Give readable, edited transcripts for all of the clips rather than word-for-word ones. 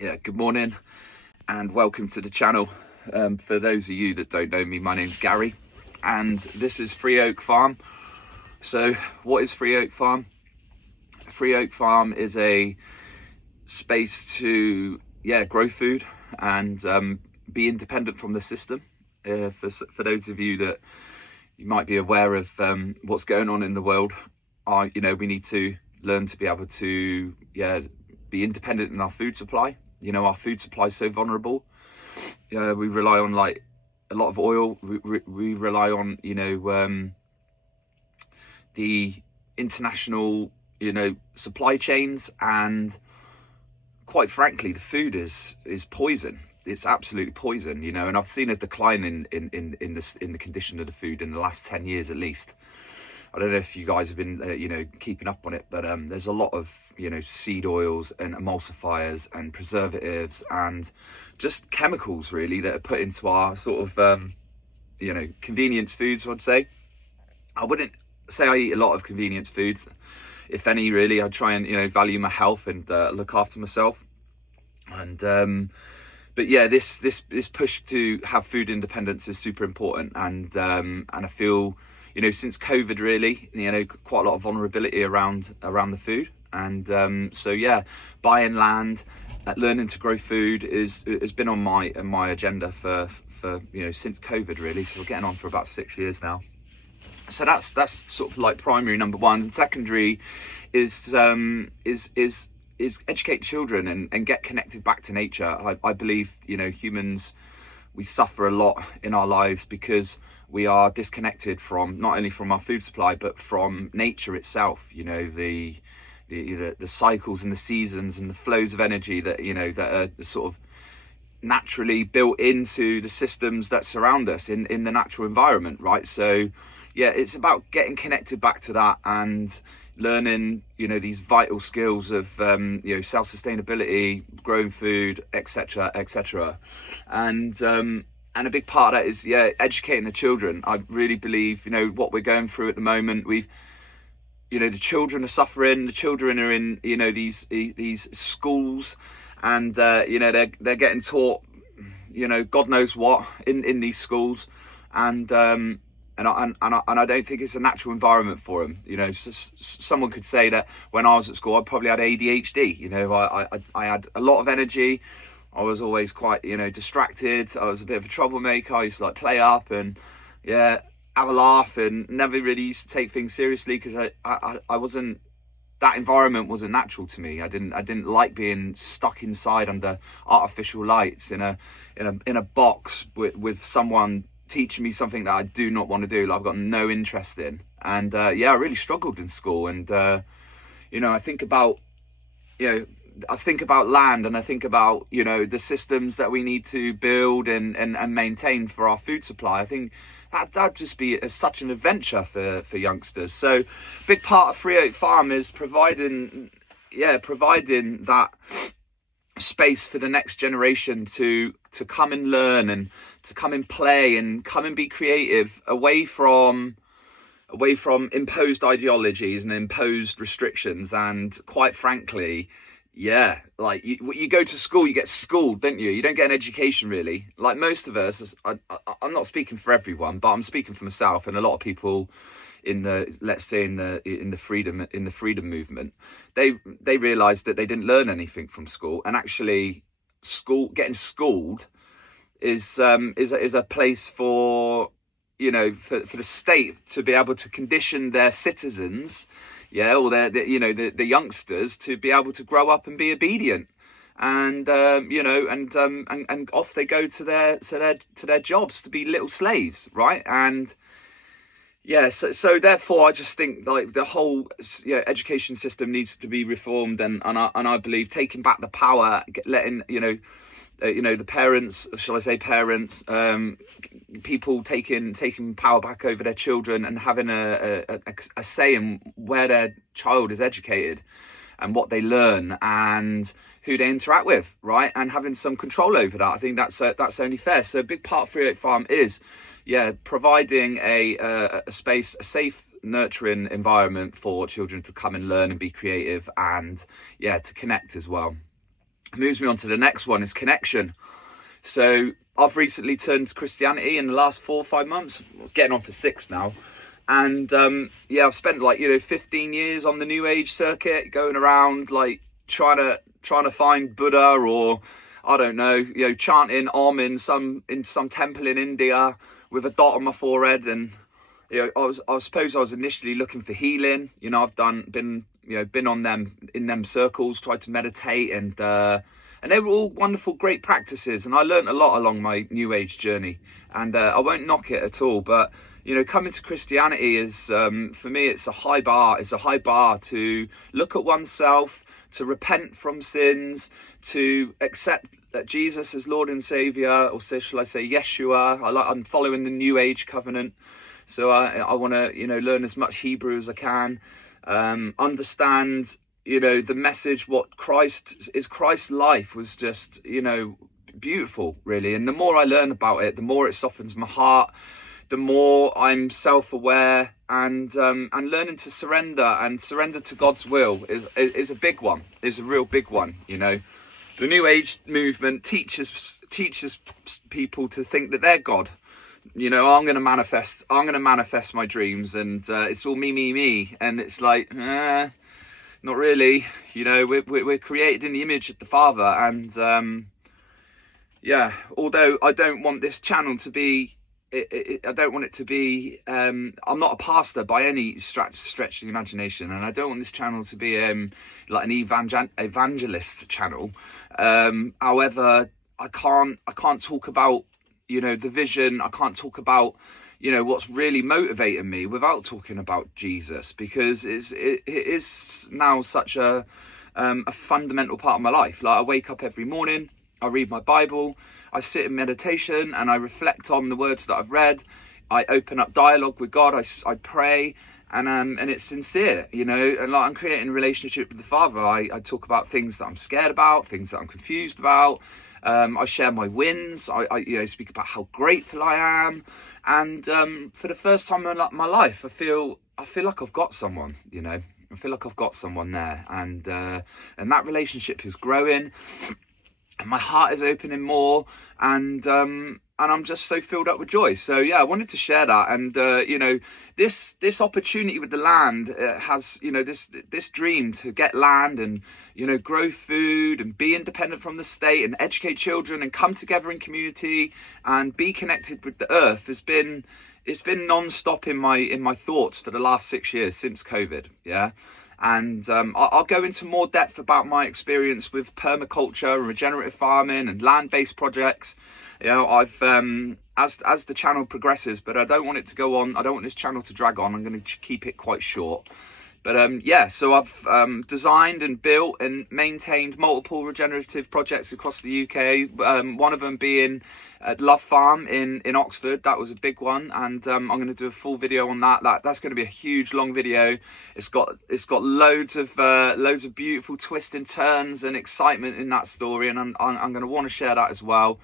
Yeah, good morning and welcome to the channel. For those of you that don't know me, my name's Gary and this is Free Oak Farm. So what is Free Oak Farm? Free Oak Farm is a space to grow food and be independent from the system. For those of you that you might be aware of what's going on in the world, we need to learn to be able to be independent in our food supply. Our food supply is so vulnerable. We rely on a lot of oil. We rely on the international supply chains, and quite frankly the food is poison. It's absolutely poison, and I've seen a decline in the condition of the food in the last 10 years at least. I don't know if you guys have been keeping up on it, but there's a lot of seed oils and emulsifiers and preservatives and just chemicals really that are put into our sort of convenience foods. I'd say I wouldn't say I eat a lot of convenience foods, if any. Really, I try and value my health and look after myself. And but yeah, this push to have food independence is super important. And I feel since COVID really, quite a lot of vulnerability around the food. And so yeah, buying land, learning to grow food has been on my agenda for since COVID really. So we're getting on for about 6 years now. So that's sort of like primary number one. And secondary is educate children and get connected back to nature. I believe humans, we suffer a lot in our lives because we are disconnected from not only from our food supply but from nature itself. The cycles and the seasons and the flows of energy that that are sort of naturally built into the systems that surround us in the natural environment, right? So yeah, it's about getting connected back to that and learning these vital skills of self-sustainability, growing food, etc. And a big part of that is educating the children. I really believe what we're going through at the moment, the children are suffering. The children are in these schools, and they're getting taught God knows what in these schools, and I don't think it's a natural environment for them. Someone could say that when I was at school I probably had ADHD. I had a lot of energy. I was always quite distracted. I was a bit of a troublemaker. I used to play up and have a laugh, and never really used to take things seriously because I wasn't, that environment wasn't natural to me. I didn't like being stuck inside under artificial lights in a box with someone teaching me something that I do not want to do, that I've got no interest in. And I really struggled in school. And I think about land, and I think about the systems that we need to build and maintain for our food supply. I think that'd just be such an adventure for youngsters. So big part of Free Oak Farm is providing that space for the next generation to come and learn, and to come and play, and come and be creative, away from imposed ideologies and imposed restrictions. And quite frankly, you go to school, you get schooled, don't you? You don't get an education really. Like most of us, I'm not speaking for everyone, but I'm speaking for myself and a lot of people in the freedom movement. They realized that they didn't learn anything from school, and actually getting schooled is a place for the state to be able to condition their citizens, or the youngsters, to be able to grow up and be obedient, and and off they go to their jobs to be little slaves, right? And so therefore I just think the whole education system needs to be reformed, and I believe taking back the power, letting the parents, shall I say parents, people taking power back over their children, and having a say in where their child is educated and what they learn and who they interact with, right? And having some control over that. I think that's only fair. So a big part of Free Oak Farm is providing a space, a safe, nurturing environment for children to come and learn and be creative, and to connect as well. moves me on to the next one, is connection. So I've recently turned to Christianity in the last 4 or 5 months, getting on for 6 now. And yeah, I've spent 15 years on the New Age circuit, going around trying to find Buddha, or I don't know, chanting Om in some temple in India with a dot on my forehead. And I suppose I was initially looking for healing. I've been in them circles, tried to meditate, and they were all wonderful, great practices. And I learned a lot along my New Age journey, and I won't knock it at all. But coming to Christianity is, for me, it's a high bar. It's a high bar to look at oneself, to repent from sins, to accept that Jesus is Lord and Savior, or so shall I say, Yeshua. I'm following the New Age covenant, so I want to, learn as much Hebrew as I can, understand, the message, what Christ's life was just, beautiful, really. And the more I learn about it, the more it softens my heart, the more I'm self-aware, and learning to surrender to God's will is a big one, is a real big one. The New Age movement teaches people to think that they're God. I'm going to manifest my dreams, and it's all me, and it's not really. We're created in the image of the Father, and yeah. Although I don't want this channel to be, I don't want it to be. I'm not a pastor by any stretch of the imagination, and I don't want this channel to be like an evangelist channel. However, I can't talk about the vision. I can't talk about what's really motivating me without talking about Jesus, because it is now such a fundamental part of my life. I wake up every morning, I read my Bible, I sit in meditation, and I reflect on the words that I've read. I open up dialogue with God. I pray, and it's sincere, and I'm creating a relationship with the Father. I talk about things that I'm scared about, things that I'm confused about. I share my wins. I speak about how grateful I am, and for the first time in my life, I feel like I've got someone. I feel like I've got someone there, and that relationship is growing, and my heart is opening more, and I'm just so filled up with joy. So yeah, I wanted to share that, and this opportunity with the land has, this dream to get land and grow food and be independent from the state and educate children and come together in community and be connected with the earth it's been non-stop in my thoughts for the last 6 years since COVID. Yeah. And I'll go into more depth about my experience with permaculture and regenerative farming and land-based projects. I've as the channel progresses, but I don't want it to go on. I don't want this channel to drag on. I'm going to keep it quite short. But yeah, so I've designed and built and maintained multiple regenerative projects across the UK. One of them being Love Farm in Oxford. That was a big one, and I'm going to do a full video on that. That's going to be a huge long video. It's got loads of beautiful twists and turns and excitement in that story, and I'm going to want to share that as well.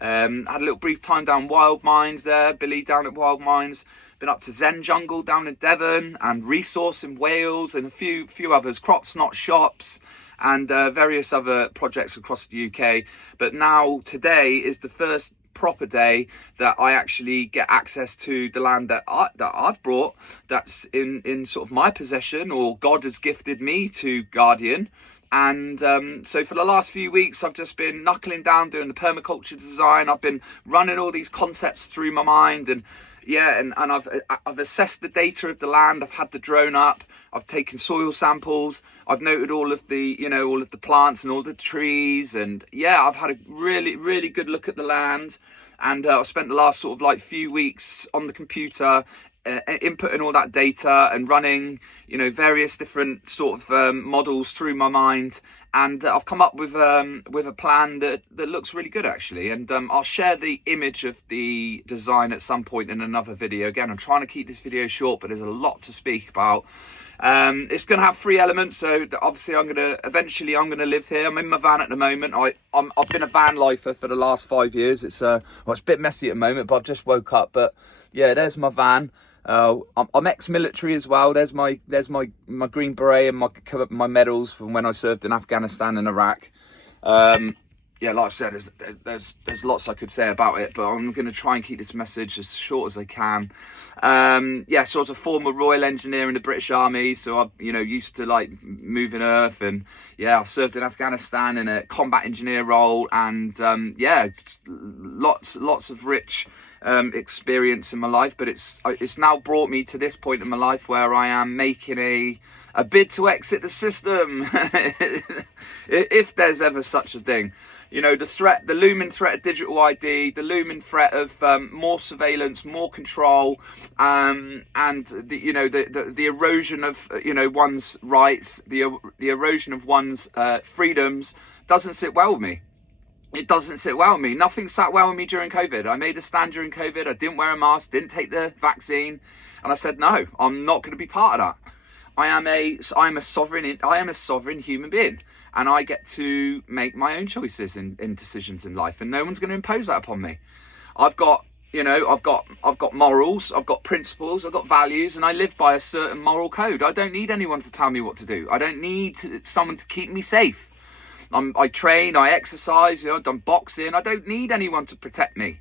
Had a little brief time down Wild Minds there, Billy down at Wild Minds. Been up to Zen Jungle down in Devon, and Resource in Wales, and a few others, Crops Not Shops, and various other projects across the UK. But now today is the first proper day that I actually get access to the land that I've brought, that's in sort of my possession, or God has gifted me to Guardian. And so for the last few weeks, I've just been knuckling down doing the permaculture design. I've been running all these concepts through my mind, and yeah, and I've assessed the data of the land. I've had the drone up. I've taken soil samples. I've noted all of the plants and all the trees, and yeah, I've had a really, really good look at the land. And I've spent the last sort of few weeks on the computer, inputting all that data and running, various different sort of models through my mind. And I've come up with a plan that looks really good, actually. And I'll share the image of the design at some point in another video. Again, I'm trying to keep this video short, but there's a lot to speak about. It's going to have 3 elements. So obviously I'm going to live here. I'm in my van at the moment. I've been a van lifer for the last 5 years. It's a bit messy at the moment, but I've just woke up. But yeah, there's my van. I'm ex-military as well. There's my Green Beret and my medals from when I served in Afghanistan and Iraq. Yeah, like I said, there's lots I could say about it, but I'm going to try and keep this message as short as I can. Yeah, so I was a former Royal Engineer in the British Army, so I, used to like moving earth, and yeah, I served in Afghanistan in a combat engineer role, and yeah, lots of rich experience in my life. But it's now brought me to this point in my life where I am making a bid to exit the system, if there's ever such a thing. The looming threat of digital ID, the looming threat of more surveillance, more control, and the erosion of one's rights, the erosion of one's freedoms doesn't sit well with me. It doesn't sit well with me. Nothing sat well with me during COVID. I made a stand during COVID. I didn't wear a mask, didn't take the vaccine, and I said no. I'm not going to be part of that. I am a sovereign human being, and I get to make my own choices in decisions in life, and no one's going to impose that upon me. I've got morals, I've got principles, I've got values, and I live by a certain moral code. I don't need anyone to tell me what to do. I don't need someone to keep me safe. I train, I exercise, I've done boxing. I don't need anyone to protect me.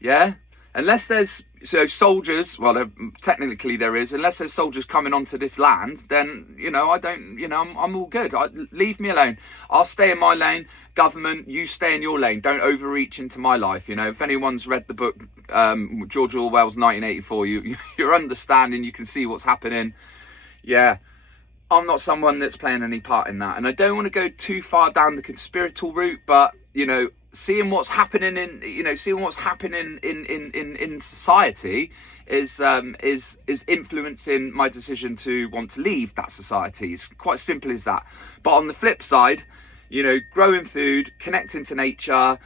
Yeah. Unless there's soldiers, well, technically there is. Unless there's soldiers coming onto this land, then I don't. I'm all good. Leave me alone. I'll stay in my lane. Government, you stay in your lane. Don't overreach into my life. If anyone's read the book George Orwell's 1984, you're understanding. You can see what's happening. Yeah. I'm not someone that's playing any part in that, and I don't want to go too far down the conspiratorial route, but seeing what's happening in society is influencing my decision to want to leave that society. It's quite simple as that. But on the flip side, growing food, connecting to nature,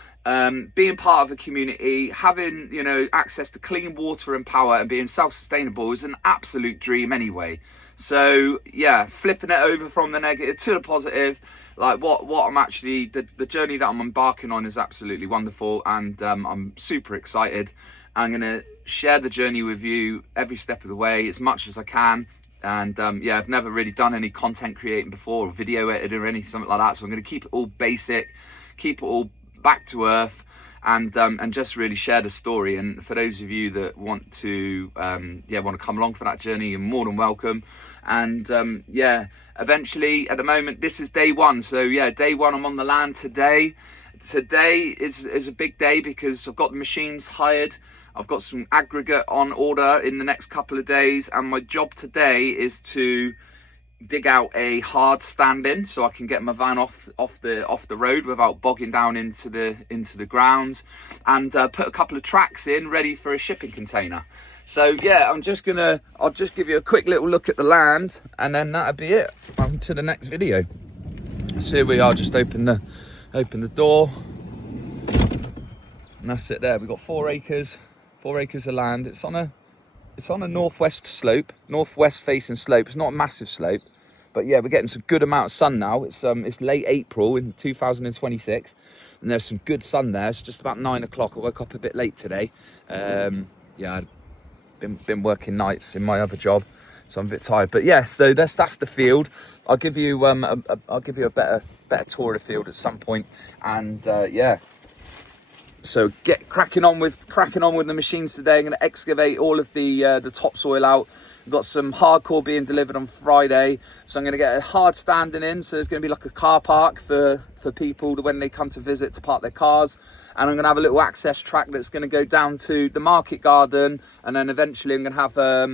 being part of a community, having access to clean water and power, and being self-sustainable is an absolute dream anyway. So yeah, flipping it over from the negative to the positive, like what I'm actually, the journey that I'm embarking on is absolutely wonderful, and I'm super excited. I'm gonna share the journey with you every step of the way as much as I can. And yeah, I've never really done any content creating before, or video editing or anything like that, so I'm gonna keep it all basic, keep it all back to earth, and just really share the story. And for those of you that want to come along for that journey, you're more than welcome. And yeah, eventually, at the moment, this is day one. So yeah, day one, I'm on the land today. Today is a big day because I've got the machines hired. I've got some aggregate on order in the next couple of days, and my job today is to dig out a hard stand-in so I can get my van off the road without bogging down into the grounds, and put a couple of tracks in ready for a shipping container. So yeah, I'll just give you a quick little look at the land, and then that'll be it. On to the next video. So here we are, just open the door, and that's it there. We've got 4 acres of land. It's on a northwest facing slope. It's not a massive slope, but yeah, we're getting some good amount of sun now. It's late April in 2026, and there's some good sun there. It's just about 9 o'clock. I woke up a bit late today. Yeah, I've been working nights in my other job, so I'm a bit tired. But yeah, so that's the field. I'll give you a better tour of the field at some point, and yeah. So get cracking on with the machines today. I'm going to excavate all of the topsoil out. We've got some hardcore being delivered on Friday, so I'm going to get a hard standing in. So there's going to be like a car park for people when they come to visit to park their cars. And I'm going to have a little access track that's going to go down to the market garden, and then eventually I'm going to have a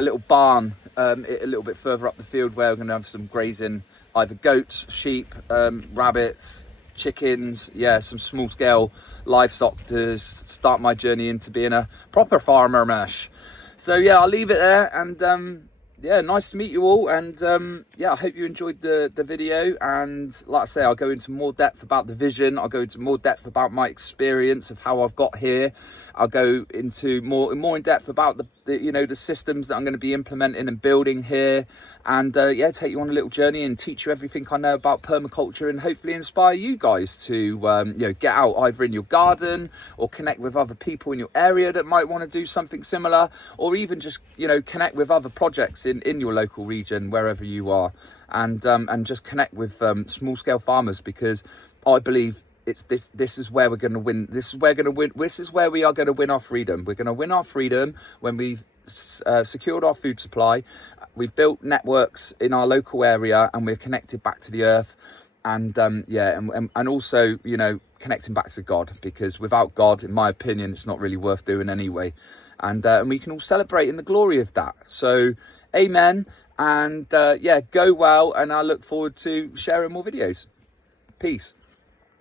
little barn a little bit further up the field where we're going to have some grazing, either goats, sheep, rabbits, chickens, yeah, some small scale livestock to start my journey into being a proper farmer mesh. So yeah, I'll leave it there, and yeah, nice to meet you all, and yeah, I hope you enjoyed the video. And like I say, I'll go into more depth about the vision. I'll go into more depth about my experience of how I've got here. I'll go into more in depth about the systems that I'm going to be implementing and building here, and yeah, take you on a little journey and teach you everything I know about permaculture, and hopefully inspire you guys to get out either in your garden or connect with other people in your area that might want to do something similar, or even just connect with other projects in your local region wherever you are, and just connect with small scale farmers, because I believe it's this is where we're going to win. This is where we are going to win our freedom. We're going to win our freedom when we've secured our food supply. We've built networks in our local area, and we're connected back to the earth. And and also, you know, connecting back to God, because without God, in my opinion, it's not really worth doing anyway. And we can all celebrate in the glory of that. So, amen. And go well. And I look forward to sharing more videos. Peace.